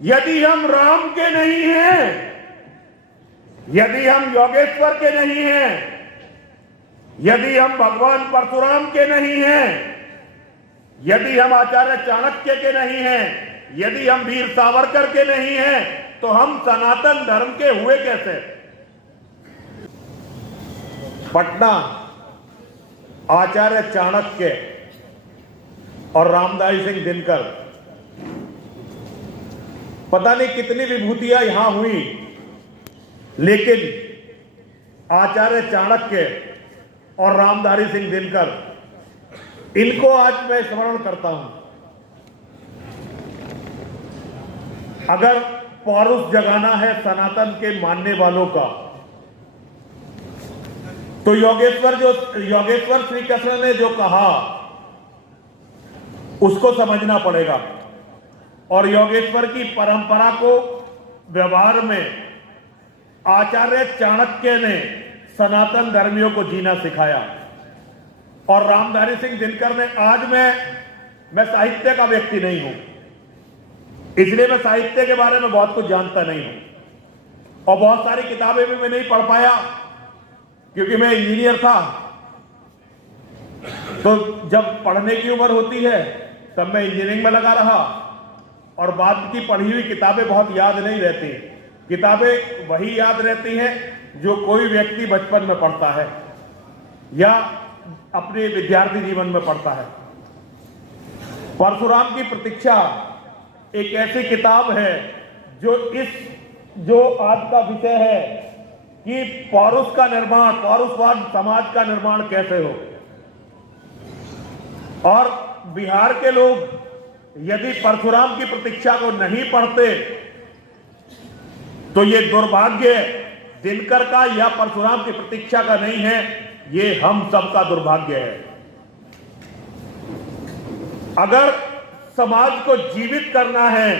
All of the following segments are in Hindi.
यदि हम राम के नहीं हैं, यदि हम योगेश्वर के नहीं हैं, यदि हम भगवान परशुराम के नहीं हैं, यदि हम आचार्य चाणक्य के नहीं हैं, यदि हम वीर सावरकर के नहीं हैं, तो हम सनातन धर्म के हुए कैसे? पटना आचार्य चाणक्य और रामधारी सिंह दिनकर, पता नहीं कितनी विभूतियां यहां हुई, लेकिन आचार्य चाणक्य और रामधारी सिंह दिनकर, इनको आज मैं स्मरण करता हूं। अगर पौरुष जगाना है सनातन के मानने वालों का, तो योगेश्वर श्री कृष्ण ने जो कहा उसको समझना पड़ेगा। और योगेश्वर की परंपरा को व्यवहार में आचार्य चाणक्य ने सनातन धर्मियों को जीना सिखाया। और रामधारी सिंह दिनकर ने, आज मैं साहित्य का व्यक्ति नहीं हूं, इसलिए मैं साहित्य के बारे में बहुत कुछ जानता नहीं हूं और बहुत सारी किताबें भी मैं नहीं पढ़ पाया, क्योंकि मैं इंजीनियर था। तो जब पढ़ने की उम्र होती है तब मैं इंजीनियरिंग में लगा रहा, और बाद की पढ़ी हुई किताबें बहुत याद नहीं रहती। किताबें वही याद रहती हैं जो कोई व्यक्ति बचपन में पढ़ता है या अपने विद्यार्थी जीवन में पढ़ता है। परशुराम की प्रतीक्षा एक ऐसी किताब है जो आज का विषय है कि पौरुष का निर्माण, पौरुषवाद समाज का निर्माण कैसे हो। और बिहार के लोग यदि परशुराम की प्रतीक्षा को नहीं पढ़ते तो ये दुर्भाग्य दिनकर का या परशुराम की प्रतीक्षा का नहीं है, ये हम सबका दुर्भाग्य है। अगर समाज को जीवित करना है,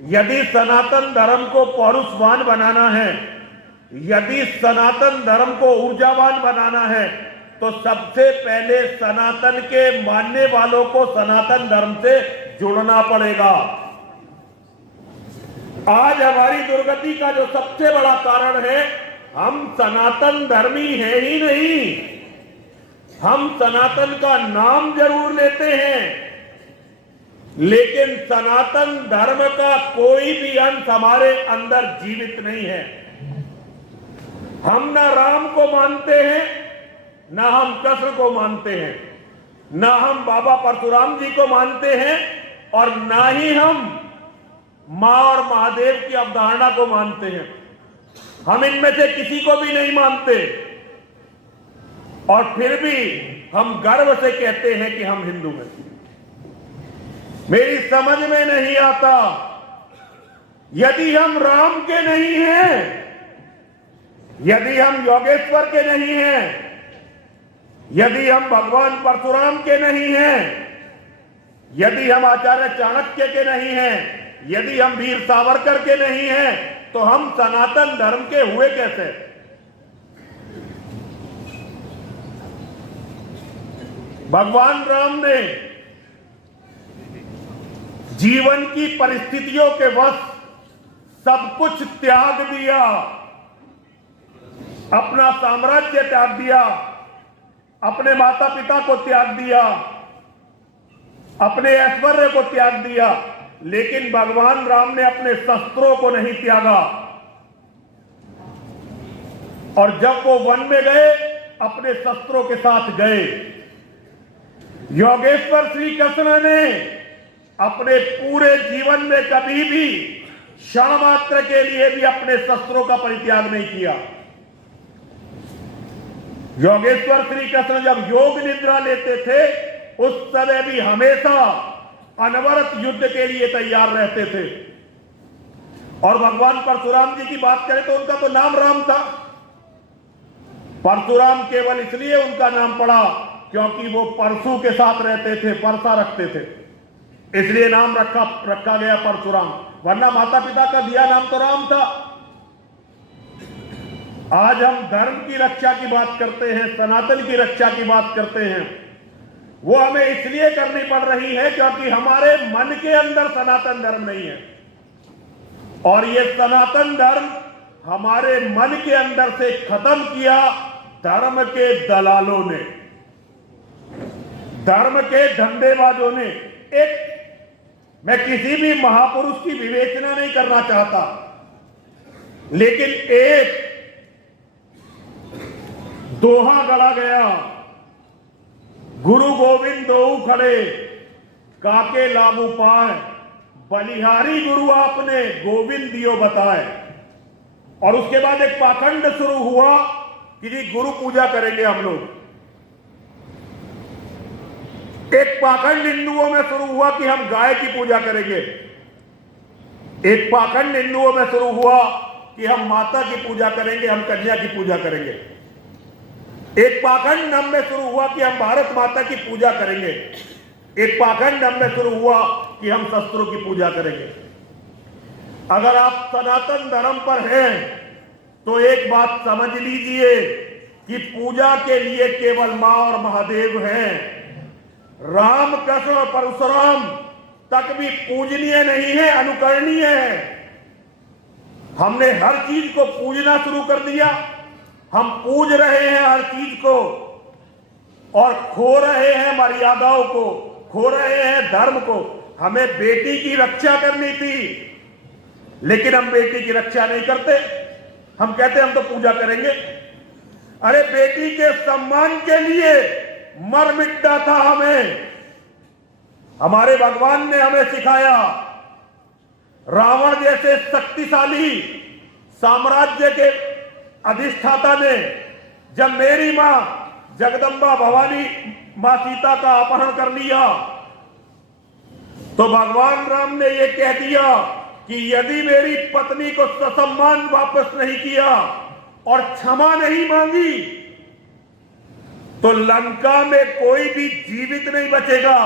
यदि सनातन धर्म को पौरुषवान बनाना है, यदि सनातन धर्म को ऊर्जावान बनाना है, तो सबसे पहले सनातन के मानने वालों को सनातन धर्म से जुड़ना पड़ेगा। आज हमारी दुर्गति का जो सबसे बड़ा कारण है, हम सनातन धर्मी है ही नहीं। हम सनातन का नाम जरूर लेते हैं, लेकिन सनातन धर्म का कोई भी अंश हमारे अंदर जीवित नहीं है। हम ना राम को मानते हैं, ना हम कृष्ण को मानते हैं, ना हम बाबा परशुराम जी को मानते हैं, और ना ही हम मां और महादेव की अवधारणा को मानते हैं। हम इनमें से किसी को भी नहीं मानते, और फिर भी हम गर्व से कहते हैं कि हम हिंदू हैं। मेरी समझ में नहीं आता, यदि हम राम के नहीं हैं, यदि हम योगेश्वर के नहीं हैं, यदि हम भगवान परशुराम के नहीं हैं, यदि हम आचार्य चाणक्य के नहीं हैं, यदि हम वीर सावरकर के नहीं हैं, तो हम सनातन धर्म के हुए कैसे? भगवान राम ने जीवन की परिस्थितियों के वश सब कुछ त्याग दिया, अपना साम्राज्य त्याग दिया, अपने माता पिता को त्याग दिया, अपने ऐश्वर्य को त्याग दिया, लेकिन भगवान राम ने अपने शस्त्रों को नहीं त्यागा। और जब वो वन में गए, अपने शस्त्रों के साथ गए। योगेश्वर श्री कृष्ण ने अपने पूरे जीवन में कभी भी क्षण मात्र के लिए भी अपने शस्त्रों का परित्याग नहीं किया। योगेश्वर श्री कृष्ण जब योग निद्रा लेते थे, उस समय भी हमेशा अनवरत युद्ध के लिए तैयार रहते थे। और भगवान परशुराम जी की बात करें तो उनका तो नाम राम था। परशुराम केवल इसलिए उनका नाम पड़ा क्योंकि वो परशु के साथ रहते थे, परसा रखते थे, इसलिए नाम रखा गया परशुराम, वरना माता पिता का दिया नाम तो राम था। आज हम धर्म की रक्षा की बात करते हैं, सनातन की रक्षा की बात करते हैं। वो हमें इसलिए करनी पड़ रही है क्योंकि हमारे मन के अंदर सनातन धर्म नहीं है। और ये सनातन धर्म हमारे मन के अंदर से खत्म किया धर्म के दलालों ने, धर्म के धंधेबाजों ने। एक, मैं किसी भी महापुरुष की विवेचना नहीं करना चाहता, लेकिन एक दोहा गढ़ा गया, गुरु गोविंद दोऊ खड़े काके लागू पाए, बलिहारी गुरु आपने गोविंद दियो बताए। और उसके बाद एक पाखंड शुरू हुआ कि जी गुरु पूजा करेंगे हम लोग। एक पाखंड हिंदुओं में शुरू हुआ कि हम गाय की पूजा करेंगे। एक पाखंड हिंदुओं में शुरू हुआ कि हम माता की पूजा करेंगे, हम कन्या की पूजा करेंगे। एक पाखंड हम में शुरू हुआ कि हम भारत माता की पूजा करेंगे। एक पाखंड हम में शुरू हुआ कि हम शस्त्रों की पूजा करेंगे। अगर आप सनातन धर्म पर हैं तो एक बात समझ लीजिए कि पूजा के लिए केवल मां और महादेव हैं। राम, कृष्ण और परशुराम तक भी पूजनीय नहीं है, अनुकरणीय है। हमने हर चीज को पूजना शुरू कर दिया। हम पूज रहे हैं हर चीज को और खो रहे हैं मर्यादाओं को, खो रहे हैं धर्म को। हमें बेटी की रक्षा करनी थी, लेकिन हम बेटी की रक्षा नहीं करते। हम कहते हम तो पूजा करेंगे। अरे बेटी के सम्मान के लिए मर मिटना था हमें। हमारे भगवान ने हमें सिखाया। रावण जैसे शक्तिशाली साम्राज्य के अधिष्ठाता ने जब मेरी मां जगदंबा भवानी मां सीता का अपहरण कर लिया, तो भगवान राम ने यह कह दिया कि यदि मेरी पत्नी को ससम्मान वापस नहीं किया और क्षमा नहीं मांगी तो लंका में कोई भी जीवित नहीं बचेगा।